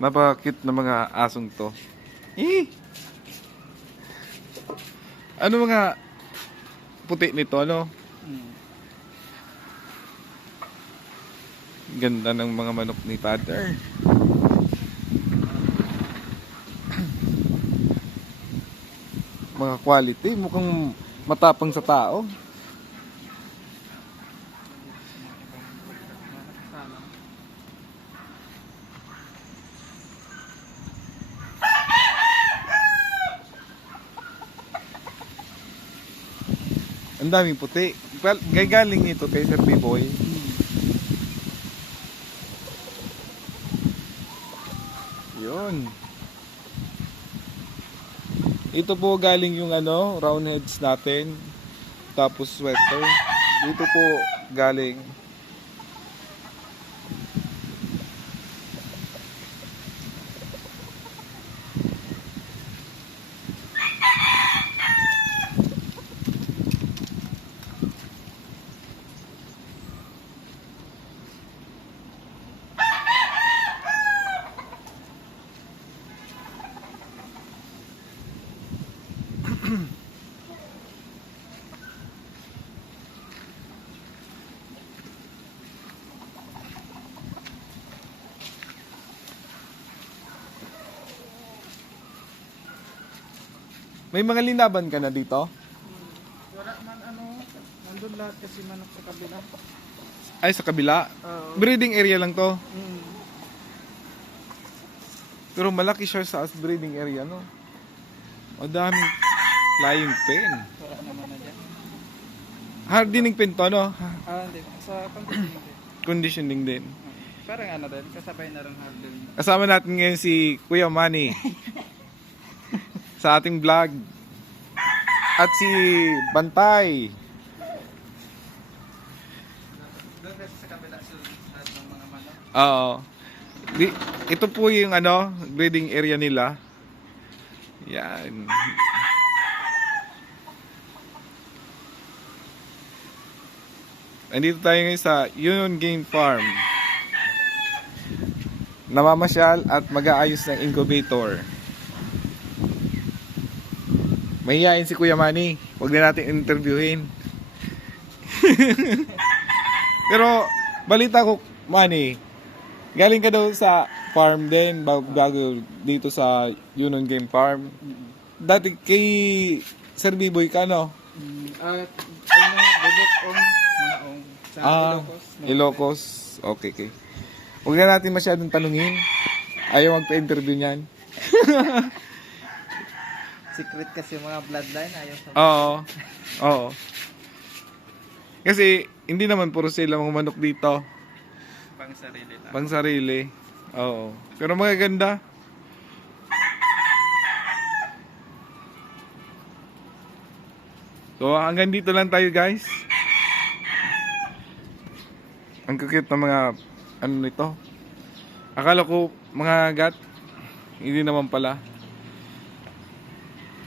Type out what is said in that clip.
Napaka-cute na mga asong to. Eh! Ano mga puti nito, ano? Ganda ng mga manok ni Father. Mga quality, mukhang matapang sa tao. Ang daming puti. Galing nito kay Sir B-Boy. Yun. Ito po galing yung ano, round heads natin. Tapos sweater. Dito po galing. May mga linaban ka na dito? Wala man nandun lahat kasi manok sa kabila. Ay, sa kabila? Oo. Breeding area lang to. Mm. Pero malaki siya sa breeding area, no? O daming flying pen. Wala naman na dyan. Hardening pen to, no? Hindi. Sa conditioning din. Conditioning din. Parang din, kasabay na rin hardin. Kasama natin ngayon si Kuya Manny sa ating vlog. At si Bantay. Doon kasi sa kabila lahat ng mga manok. Oo. Ito po yung ano, breeding area nila. Yan. Andito tayo ngayon sa Union Game Farm. Namamasyal at mag-aayos ng incubator. Mahihain si Kuya Manny. Huwag na natin interviewin. Pero balita ko, Manny, galing ka daw sa farm din bago dito sa Union Game Farm. Dati kay Sir B-Boy ka, no? Bebek mga ong. Sa Ilocos. Ilocos. Okay, okay. Huwag na natin masyadong tanungin. Ayaw magpa-interview niyan. Secret kasi mga bloodline. Ayaw sa Oo. Oo. Kasi hindi naman puro sila mga manok dito. pang sarili lang. Pang sarili. Oo. Pero magaganda. So hanggang dito lang tayo, guys. Ang cute ng mga ano nito. Akala ko mga gat. Hindi naman pala.